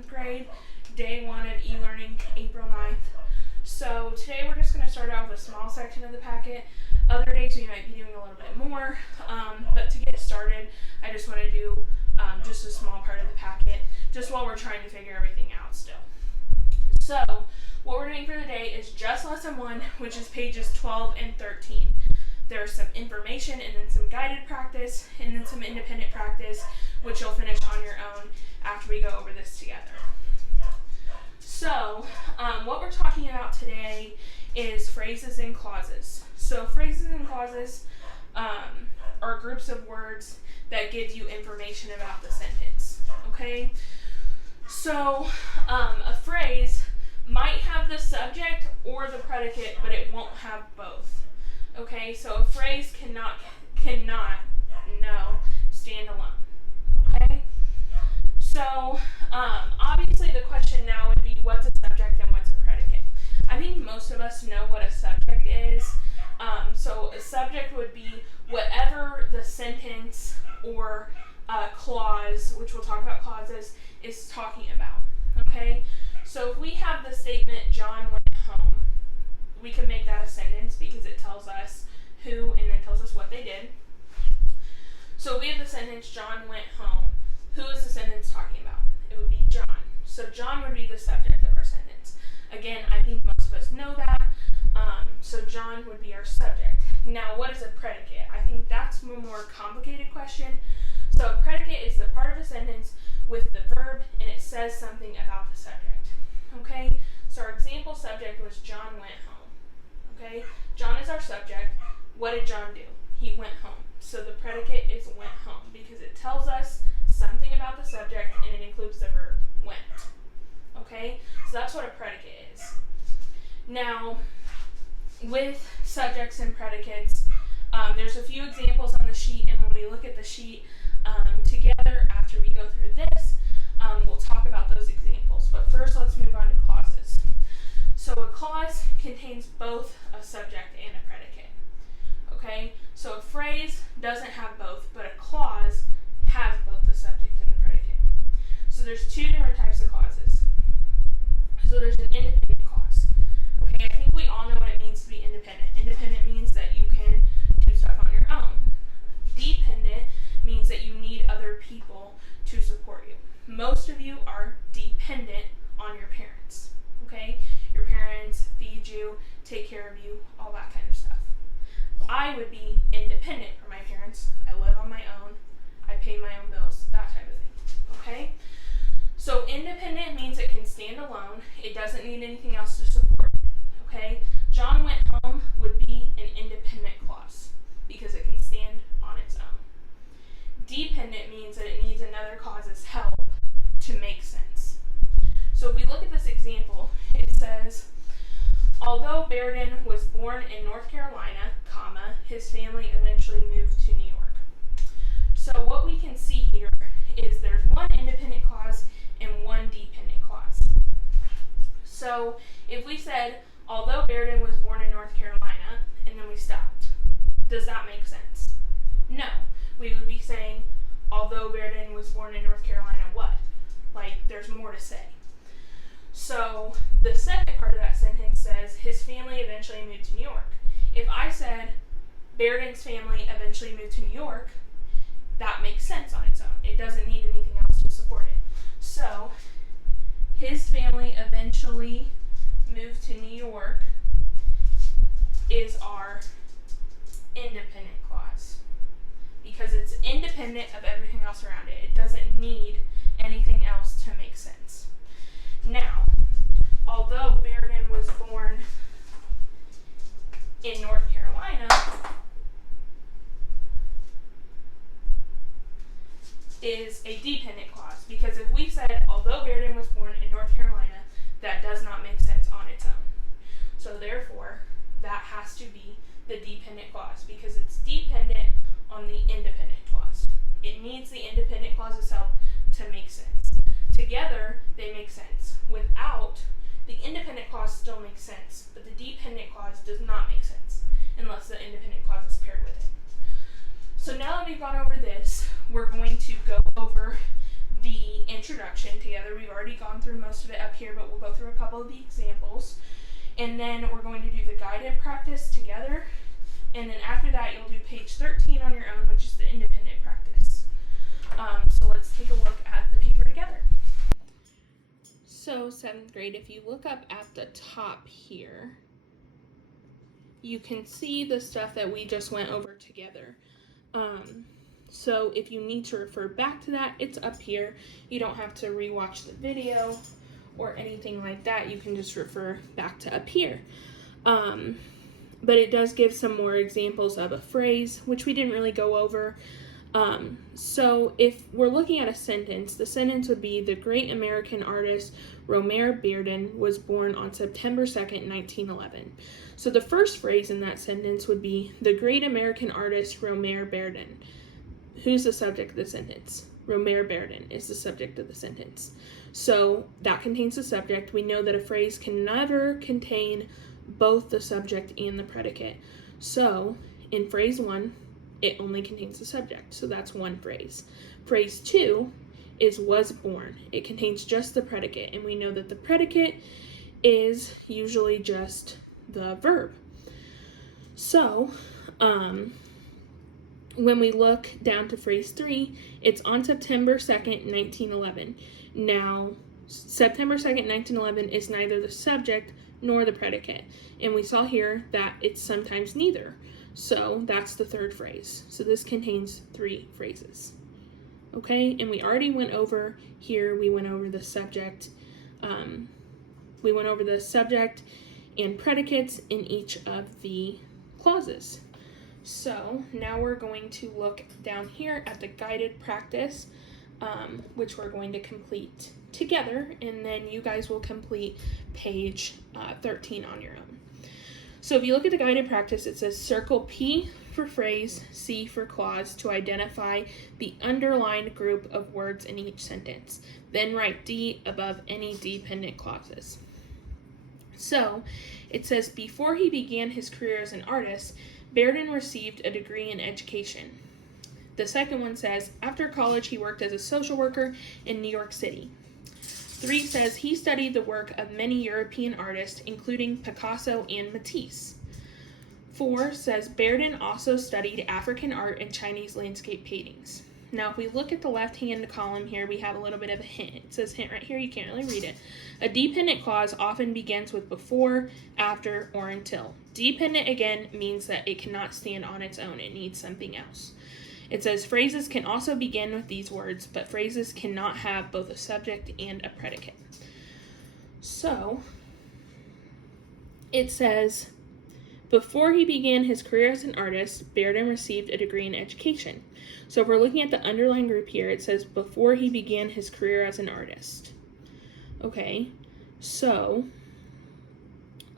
7th grade, day 1 of e-learning, April 9th. So today we're just going to start out with a small section of the packet. Other days we might be doing a little bit more, but to get started, I just want to do just a small part of the packet, just while we're trying to figure everything out still. So what we're doing for the day is just lesson 1, which is pages 12 and 13. There's some information and then some guided practice and then some independent practice, which you'll finish on your own after we go over this together. So what we're talking about today is phrases and clauses. So phrases and clauses are groups of words that give you information about the sentence, okay? So a phrase might have the subject or the predicate, but it won't have both, okay? So a phrase cannot stand alone, okay? So obviously the question now would be, what's a subject and what's a predicate? I think most of us know what a subject is. So a subject would be whatever the sentence or clause, which we'll talk about clauses, is talking about, okay? So if we have the statement, John went home, we can make that a sentence because it tells us who and then tells us what they did. So we have the sentence, John went home. Who is the sentence talking about? It would be John. So John would be the subject of our sentence. Again, I think most of us know that. So John would be our subject. Now, what is a predicate? I think that's a more complicated question. So a predicate is the part of a sentence with the verb and it says something about the subject. Okay? So our example subject was John went home. Okay? John is our subject. What did John do? He went home. So the predicate is went home because it tells us something about the subject and it includes the verb went. Okay? So that's what a predicate is. Now, with subjects and predicates, there's a few examples on the sheet, and when we look at the sheet together after we go through this, we'll talk about those examples. But first, let's move on to clauses. So a clause contains both a subject and a predicate. Okay? So a phrase doesn't have both, but a clause has both the subject and the predicate. So there's two different types of clauses. So there's an independent clause. Okay, I think we all know what it means to be independent. Independent means that you can do stuff on your own. Dependent means that you need other people to support you. Most of you are dependent on your parents. Okay? Your parents feed you, take care of you, all that kind of stuff. I would be independent from my parents. I live on my own. I pay my own bills, that type of thing. Okay? So independent means it can stand alone. It doesn't need anything else to support it. Okay? John went home would be an independent clause because it can stand on its own. Dependent means that it needs another clause's help to make sense. So if we look at this example, it says, although Bairden was born in North Carolina, comma, his family eventually moved to New York. So what we can see here is there's one independent clause and one dependent clause. So if we said, although Bairden was born in North Carolina, and then we stopped, does that make sense? No. We would be saying, although Bairden was born in North Carolina, what? Like, there's more to say. So the second part of that sentence says, his family eventually moved to New York. If I said, Bairden's family eventually moved to New York, that makes sense on its own. It doesn't need anything else to support it. So, his family eventually moved to New York is our independent clause because it's independent of everything else around it. It doesn't need anything else to make sense. Now, although Bairden was born in North Carolina, is a dependent clause because if we said, although Bairden was born in North Carolina, that does not make sense on its own. So therefore, that has to be the dependent clause because it's dependent on the independent clause. It needs the independent clause's help to make sense. Together, they make sense. Without, the independent clause still makes sense, but the dependent clause does not make sense unless the independent clause is paired with it. So now that we've gone over this, we're going to go over the introduction together. We've already gone through most of it up here, but we'll go through a couple of the examples. And then we're going to do the guided practice together. And then after that, you'll do page 13 on your own, which is the independent practice. So let's take a look at the paper together. So 7th grade, if you look up at the top here, you can see the stuff that we just went over together. So if you need to refer back to that, it's up here. You don't have to rewatch the video or anything like that. You can just refer back to up here. But it does give some more examples of a phrase, which we didn't really go over. So if we're looking at a sentence, the sentence would be, the great American artist Romare Bearden was born on September 2nd, 1911. So the first phrase in that sentence would be, the great American artist Romare Bearden. Who's the subject of the sentence? Romare Bearden is the subject of the sentence. So that contains the subject. We know that a phrase can never contain both the subject and the predicate. So in phrase 1, it only contains the subject. So that's one phrase. Phrase 2 is was born. It contains just the predicate, and we know that the predicate is usually just the verb. So when we look down to phrase 3, it's on September 2nd, 1911. Now, September 2nd, 1911 is neither the subject nor the predicate. And we saw here that it's sometimes neither. So that's the third phrase. So this contains 3 phrases. Okay, and we already went over here, we went over the subject. We went over the subject and predicates in each of the clauses. So now we're going to look down here at the guided practice, which we're going to complete together, and then you guys will complete page 13 on your own. So if you look at the guided practice, it says circle P for phrase, C for clause to identify the underlined group of words in each sentence. Then write D above any dependent clauses. So it says, before he began his career as an artist, Bearden received a degree in education. The second one says, after college he worked as a social worker in New York City. 3 says, he studied the work of many European artists, including Picasso and Matisse. 4 says, Bearden also studied African art and Chinese landscape paintings. Now, if we look at the left-hand column here, we have a little bit of a hint. It says hint right here, you can't really read it. A dependent clause often begins with before, after, or until. Dependent, again, means that it cannot stand on its own. It needs something else. It says phrases can also begin with these words, but phrases cannot have both a subject and a predicate. So, it says, before he began his career as an artist, Bearden received a degree in education. So if we're looking at the underlined group here, it says before he began his career as an artist. Okay, so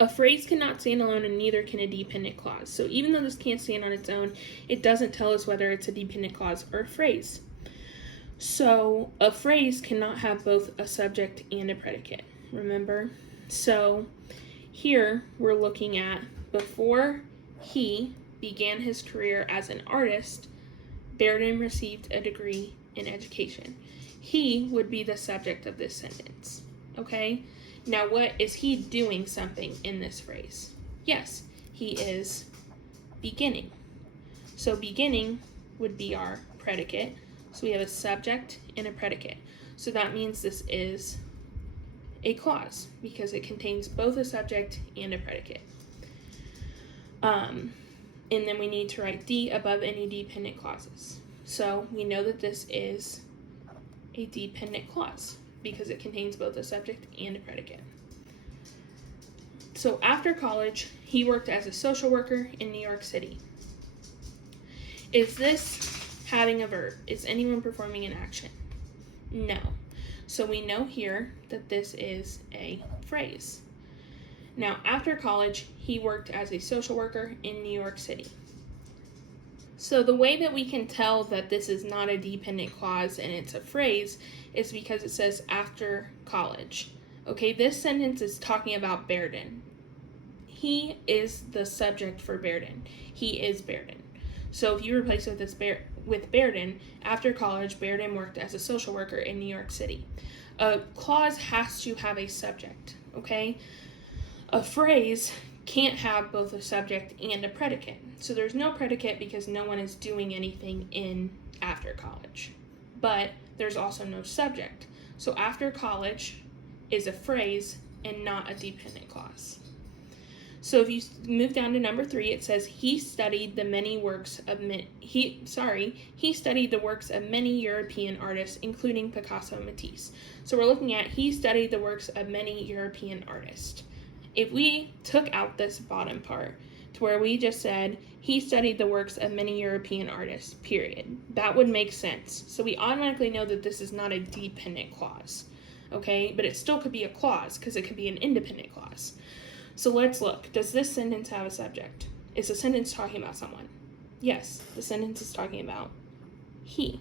a phrase cannot stand alone, and neither can a dependent clause. So even though this can't stand on its own, it doesn't tell us whether it's a dependent clause or a phrase. So a phrase cannot have both a subject and a predicate, remember? So here we're looking at before he began his career as an artist, Bearden received a degree in education. He would be the subject of this sentence, okay? Now, what is he doing something in this phrase? Yes, he is beginning. So beginning would be our predicate. So we have a subject and a predicate. So that means this is a clause because it contains both a subject and a predicate. And then we need to write D above any dependent clauses. So we know that this is a dependent clause because it contains both a subject and a predicate. So after college, he worked as a social worker in New York City. Is this having a verb? Is anyone performing an action? No. So we know here that this is a phrase. Now, after college, he worked as a social worker in New York City. So the way that we can tell that this is not a dependent clause and it's a phrase is because it says after college. Okay, this sentence is talking about Bearden. He is the subject for Bearden. He is Bearden. So if you replace it with Bearden, after college, Bearden worked as a social worker in New York City. A clause has to have a subject, okay? A phrase can't have both a subject and a predicate. So there's no predicate because no one is doing anything in after college. But there's also no subject. So after college is a phrase and not a dependent clause. So if you move down to number 3, it says he studied the works of many European artists, including Picasso and Matisse. So we're looking at he studied the works of many European artists. If we took out this bottom part to where we just said he studied the works of many European artists, period, that would make sense. So we automatically know that this is not a dependent clause, okay? But it still could be a clause because it could be an independent clause. So let's look. Does this sentence have a subject? Is the sentence talking about someone? Yes, the sentence is talking about he.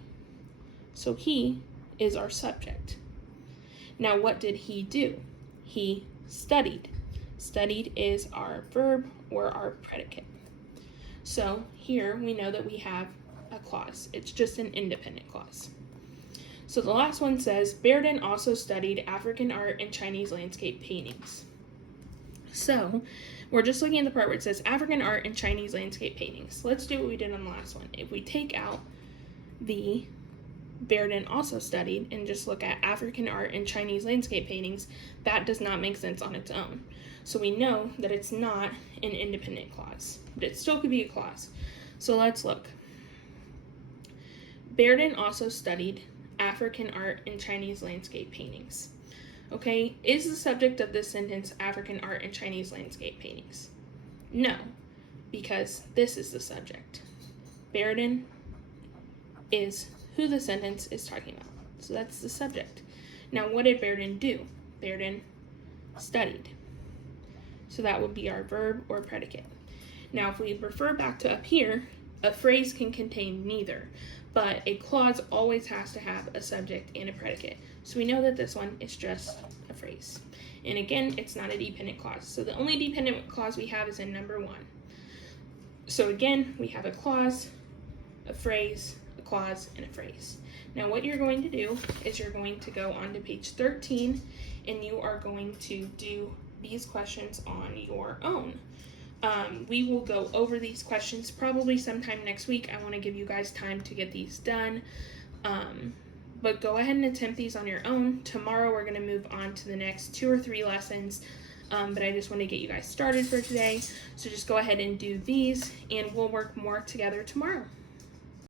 So he is our subject. Now, what did he do? He studied. Studied is our verb or our predicate. So here we know that we have a clause. It's just an independent clause. So the last one says, Bearden also studied African art and Chinese landscape paintings. So we're just looking at the part where it says African art and Chinese landscape paintings. Let's do what we did on the last one. If we take out the Bearden also studied and just look at African art and Chinese landscape paintings, that does not make sense on its own. So we know that it's not an independent clause, but it still could be a clause. So let's look. Bearden also studied African art and Chinese landscape paintings. Okay, is the subject of this sentence African art and Chinese landscape paintings? No, because this is the subject. Bearden is who the sentence is talking about. So that's the subject. Now, what did Bearden do? Bearden studied. So that would be our verb or predicate. Now, if we refer back to up here, a phrase can contain neither, but a clause always has to have a subject and a predicate. So we know that this one is just a phrase. And again, it's not a dependent clause. So the only dependent clause we have is in number 1. So again, we have a clause, a phrase, a clause, and a phrase. Now what you're going to do is you're going to go on to page 13 and you are going to do these questions on your own. We will go over these questions probably sometime next week. I want to give you guys time to get these done. But go ahead and attempt these on your own. Tomorrow we're going to move on to the next 2 or 3 lessons. But I just want to get you guys started for today. So just go ahead and do these and we'll work more together tomorrow.